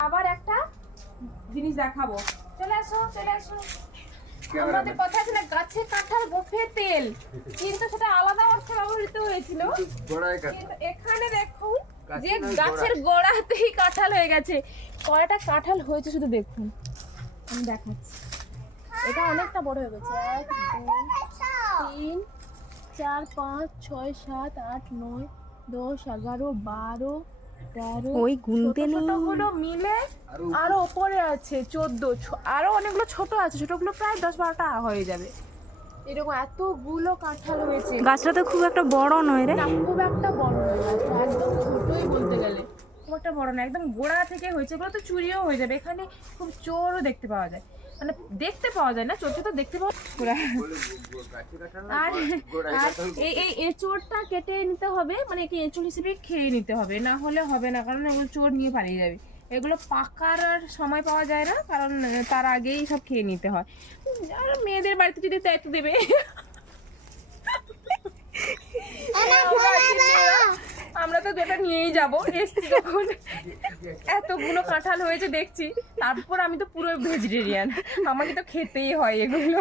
আবার একটা জিনিস দেখাবো। চলে আসো চলে আসো। আমাদের কথা আছে না, গাছে কাঁঠাল গোফে তেল, কিন্তু সেটা আলাদা অর্থে ব্যবহৃত হয়েছিল। কিন্তু এখানে দেখুন যে গাছের গোড়াতেই কাঁঠাল হয়ে গেছে। কয়টা কাঁঠাল হয়েছে শুধু দেখুন, আমি দেখাচ্ছি। এটা অনেকটা বড় হয়ে গেছে। 1 2 3 4 5 6 7 8 9 10 11 12 13 ওই গুনতে নেই। ছোটগুলো মিলে আরো উপরে আছে 14, আরো অনেকগুলো ছোট আছে, ছোটগুলো প্রায় 10-12টা হয়ে যাবে। এরকম এতগুলো কাঁঠাল হয়েছে। গাছটা তো খুব একটা বড় নয় রে। না, খুব একটা বড় নয়, গাছটা একদম ছোটই বলতে গেলে, খুব একটা বড় না, একদম গোড়া থেকে হয়েছে। এগুলো তো চুরিও হয়ে যাবে। এখানে খুব চোরও দেখতে পাওয়া যায়, মানে দেখতে পাওয়া যায় না, চোরটা তো দেখতে পাওয়া আর এই এই এঁচোড়টা কেটে নিতে হবে, মানে একে এঁচোড় হিসেবে খেয়ে নিতে হবে, না হলে হবে না, কারণ এগুলো চোর নিয়ে পালিয়ে যাবে। এগুলো পাকার আর সময় পাওয়া যায় না, কারণ তার আগেই সব খেয়ে নিতে হয়। আর মেয়েদের বাড়িতে যদি দায়িত্ব দেবে, আমরা তো যেটা নিয়েই যাবো। এসছি যখন, এতগুলো কাঁঠাল হয়েছে দেখছি, তারপর আমি তো পুরো ভেজিটেরিয়ান, আমাকে তো খেতেই হয় এগুলো।